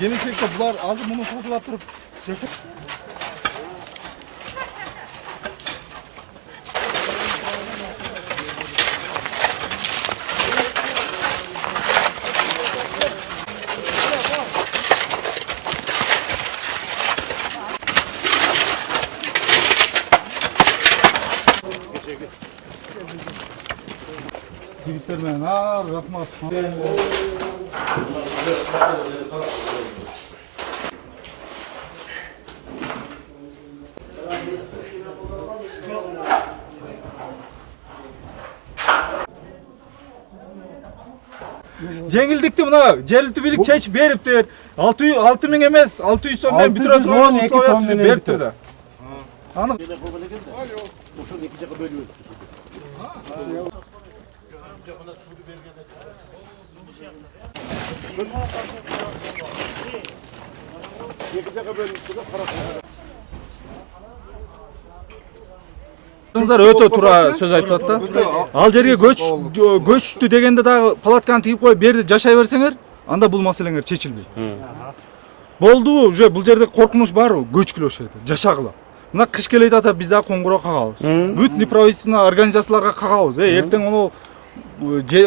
Gelecekte bular azı bunu fazlattırıp yaşa. Jigitlermen rahmat. Жеңилдикти мына жергиликтүү бийлик чечип бериптир. 6 миң эмес, 600 сом менен бүтүрө турган 2 сом менен бериптир да. Аны ошол эки жака бөлүп өтө туура сөз айтып атат да. Ал жерге көчтү дегенде дагы палатканы тигип коюп берди жашай берсеңер, анда бул маселеңер чечилбейт. Болдубу? Уже бул жерде коркунуч барбы? Көчкүлө ошол жерде жашагыла. Мына кыш келет ата биз дагы коңгуроо кагабыз. Бүт неправительственный организацияларга кагабыз. Эртең ону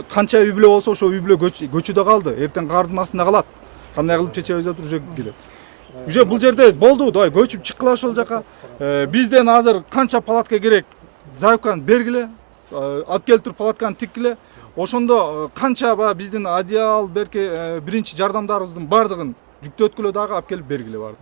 канча үй бүлө болсо ошо үй бүлө көчүдө калды. Эртең кардын астында калат. Кандай кылып чечебиз деп уже келет. Уже бул жерде болду, давай көчүп чыккыла ошол жака. Бизден азыр канча палатка керек? Заявканы бергиле, алып келип туруп палатканы тиккиле. Ошондо канча биздин одеял, берки биринчи жардамдарыбыздын бардыгын жүктөткүлө дагы алып келип бергиле барды.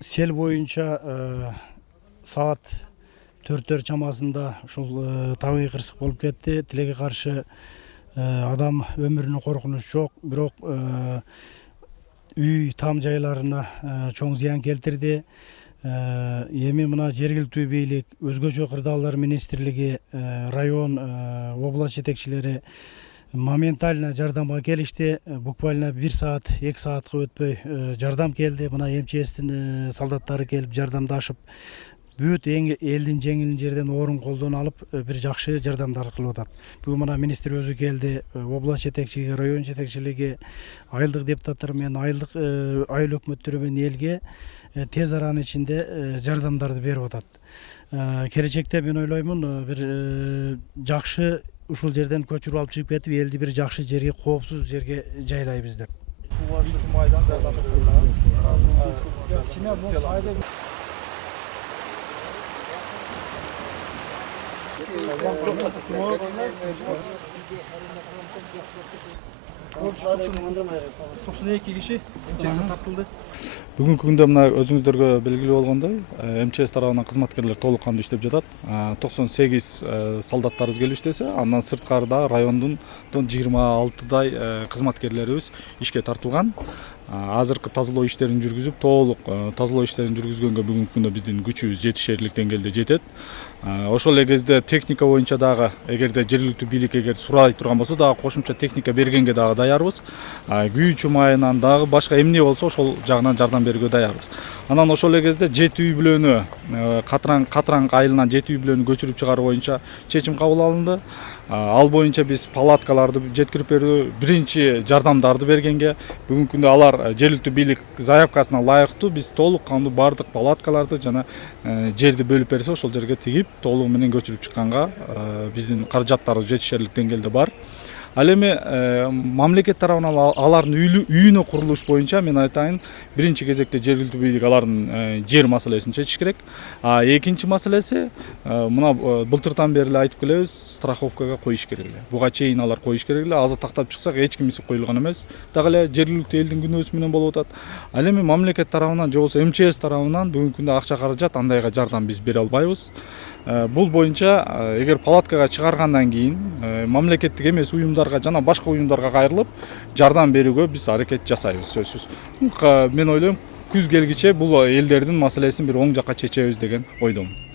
Сел боюнча саат 4 чамасында ушул табигый кырсык болуп кетти. Тилекке каршы адам өмүрүнө коркунуч жок, бирок үй там жайларына чоң зыян келтирди. Эми мына жергиликтүү бийлик, өзгөчө кырдаалдар министрлиги, район, область жетекчилери моментально жардамга келишти. Буквально 1 саат, 2 саатка өтпөй жардам келди. Мына МЧСтин солдаттары келип жардамдашып, бүт элдин жеңил жерден орун колдон алып бир жакшы жардамдар кылып атат. Бүгүн мына министр өзү келди, область жетекчилиги, район жетекчилиги, айылдык депутаттар менен айыл өкмөттөрү менен элге тез аранын ичинде жардамдарды берип атат. Келечекте мен ойлоймун бир жакшы ушул жерден көчүрүп алып чыгып кетип, элди бир жакшы жерге, коопсуз жерге жайлайбыз деп. Бүгүнкү күндө мына өзүңүздөргө белгилүү болгондой, МЧС тарабынан кызматкерлер толук кандуу иштеп жатат. 98 солдаттарыбыз келип иштесе, андан сырткары да райондун 26дай кызматкерлерибиз ишке тартылган. Азыркы тазалоо иштерин жүргүзүп, толук тазалоо иштерин жүргүзгөнгө бүгүнкү күндө биздин күчүбүз жетишерлик деңгээлде жетет. Ошол эле кезде техника боюнча дагы эгерде жергиликтүү бийлик сурай турган болсо дагы кошумча техника бергенге дагы даярбыз. Күйүүчү майынан дагы башка эмне болсо ошол жагынан жардам берүүгө даярбыз. Анан ошол эле кезде 7 үй бүлөнү Катранг айылынан 7 үй бүлөнү көчүрүп чыгаруу боюнча чечим кабыл алынды. Ал боюнча биз палаткаларды жеткирип берүү, биринчи жардамдарды бергенге бүгүнкү күндө алар жергиликтүү бийлик заявкасына ылайыктуу биз толук кандуу бардык палаткаларды жана жерди бөлүп берсе ошол жерге тигип толугу менен көчүрүп чыкканга биздин каражаттарыбыз жетишерлик деңгээлде бар. Ал эми мамлекет тарабынан алардын үйүнө курулуш боюнча мен айтайын, биринчи кезекте жергиликтүү бийлик алардын жер маселесин чечиш керек. Экинчи маселеси мына былтырдан бери эле айтып келебиз, страховкага коюш керек эле. Буга чейин алар коюш керек эле. Азыр тактап чыксак эч ким иси коюлган эмес. Дагы эле жергиликтүү элдин күнөөсү менен болуп атат. Ал эми мамлекет тарабынан же болбосо МЧС тарабынан бүгүнкү күндө акча каражат андайга жардам биз бере албайбыз. Бул боюнча эгер палаткага чыгаргандан кийин мамлекеттик эмес уюмдарга жана башка уюмдарга кайрылып жардам берүүгө биз аракет жасайбыз сөзсүз. Мен ойлойм күз келгиче бул элдердин маселесин бир оң жакка чечебиз деген ойдомун.